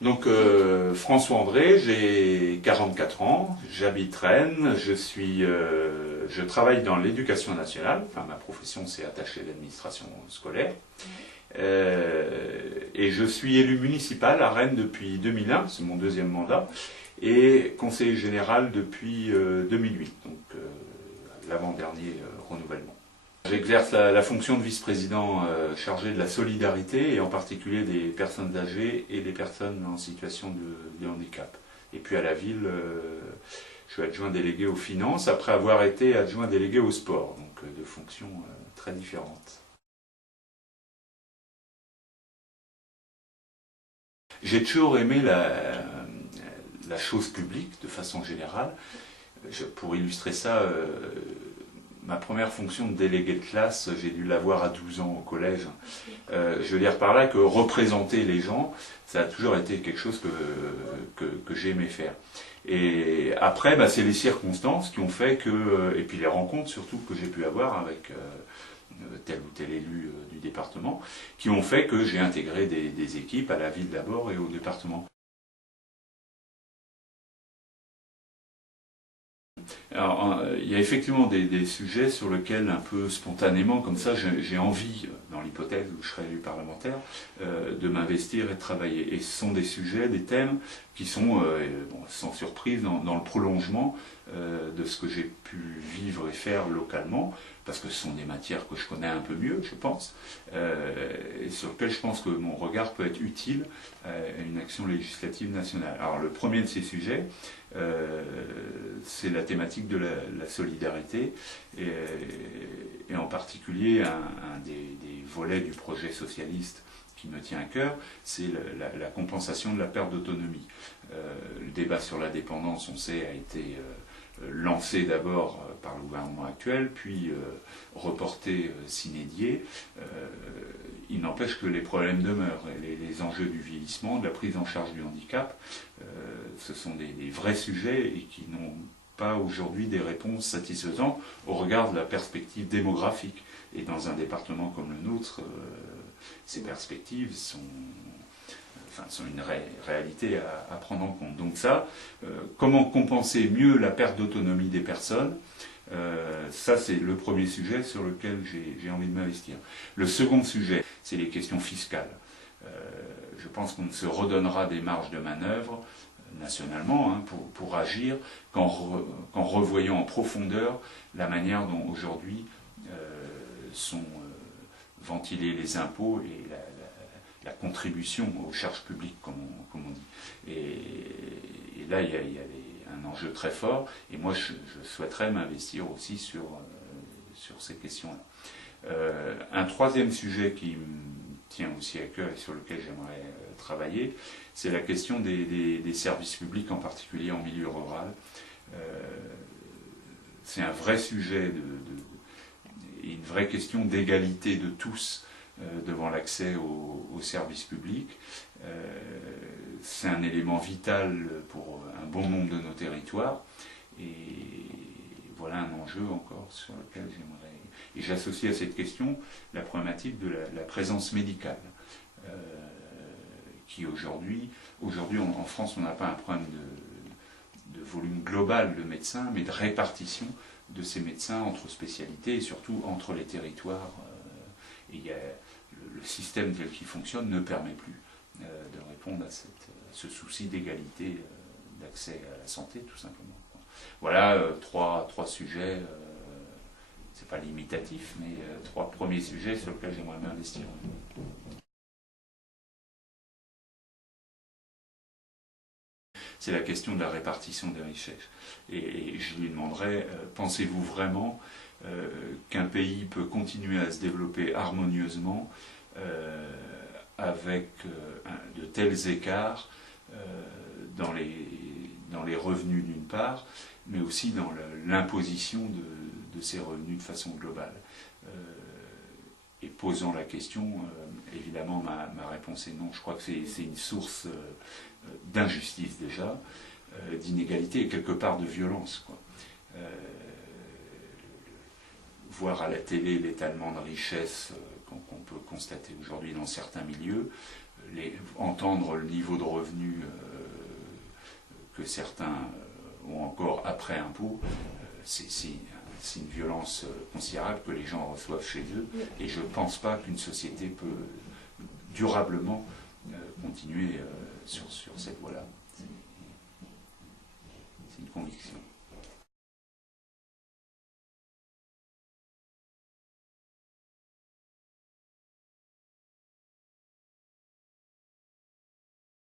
Donc François André, j'ai 44 ans, j'habite Rennes, je travaille dans l'éducation nationale, enfin ma profession c'est attaché d'administration scolaire, et je suis élu municipal à Rennes depuis 2001, c'est mon deuxième mandat, et conseiller général depuis 2008, donc l'avant-dernier renouvellement. J'exerce la fonction de vice-président chargé de la solidarité et en particulier des personnes âgées et des personnes en situation de handicap. Et puis à la ville, je suis adjoint délégué aux finances après avoir été adjoint délégué au sport, donc de fonctions très différentes. J'ai toujours aimé la chose publique de façon générale. Pour illustrer ça, ma première fonction de délégué de classe, j'ai dû l'avoir à 12 ans au collège. Je veux dire par là que représenter les gens, ça a toujours été quelque chose que j'ai aimé faire. Et après, c'est les circonstances qui ont fait que, et puis les rencontres surtout que j'ai pu avoir avec tel ou tel élu du département, qui ont fait que j'ai intégré des équipes à la ville d'abord et au département. Alors, il y a effectivement des sujets sur lesquels, un peu spontanément, comme ça, j'ai envie, dans l'hypothèse où je serai élu parlementaire, de m'investir et de travailler. Et ce sont des sujets, des thèmes qui sont, sans surprise, dans le prolongement de ce que j'ai pu vivre et faire localement, parce que ce sont des matières que je connais un peu mieux, je pense, et sur lesquelles je pense que mon regard peut être utile à une action législative nationale. Alors, le premier de ces sujets, c'est la thématique de la solidarité et en particulier un des volets du projet socialiste qui me tient à cœur, c'est la compensation de la perte d'autonomie. Le débat sur la dépendance, on sait, a été lancé d'abord par le gouvernement actuel, puis reporté sine die. Il n'empêche que les problèmes demeurent. Les enjeux du vieillissement, de la prise en charge du handicap, ce sont des vrais sujets et qui n'ont pas aujourd'hui des réponses satisfaisantes au regard de la perspective démographique. Et dans un département comme le nôtre, ces perspectives sont une réalité à prendre en compte. Donc ça, comment compenser mieux la perte d'autonomie des personnes, ça c'est le premier sujet sur lequel j'ai envie de m'investir. Le second sujet, c'est les questions fiscales. Je pense qu'on se redonnera des marges de manœuvre nationalement pour agir qu'en revoyant en profondeur la manière dont aujourd'hui sont ventilés les impôts et la contribution aux charges publiques, comme on dit. Et là, il y a un enjeu très fort, et moi, je souhaiterais m'investir aussi sur ces questions-là. Un troisième sujet qui me tient aussi à cœur et sur lequel j'aimerais travailler, c'est la question des services publics, en particulier en milieu rural. C'est un vrai sujet et une vraie question d'égalité de tous devant l'accès aux services publics. C'est un élément vital pour un bon nombre de nos territoires. Et voilà un enjeu encore sur lequel j'aimerais... Et j'associe à cette question la problématique de la présence médicale. Qui aujourd'hui en France, on n'a pas un problème de volume global de médecins, mais de répartition de ces médecins entre spécialités et surtout entre les territoires. Et le système tel qu'il fonctionne ne permet plus de répondre à ce souci d'égalité d'accès à la santé, tout simplement. Voilà trois sujets, c'est pas limitatif, mais trois premiers sujets sur lesquels j'aimerais m'investir. C'est la question de la répartition des richesses. Et je lui demanderais, pensez-vous vraiment qu'un pays peut continuer à se développer harmonieusement avec de tels écarts dans les revenus d'une part, mais aussi dans l'imposition de ces revenus de façon globale. Et posant la question, évidemment ma réponse est non. Je crois que c'est une source d'injustice déjà, d'inégalité et quelque part de violence, quoi. Voir à la télé l'étalement de richesse qu'on peut constater aujourd'hui dans certains milieux, entendre le niveau de revenu que certains ont encore après impôt, c'est une violence considérable que les gens reçoivent chez eux. Et je ne pense pas qu'une société peut durablement continuer sur cette voie-là. C'est une conviction.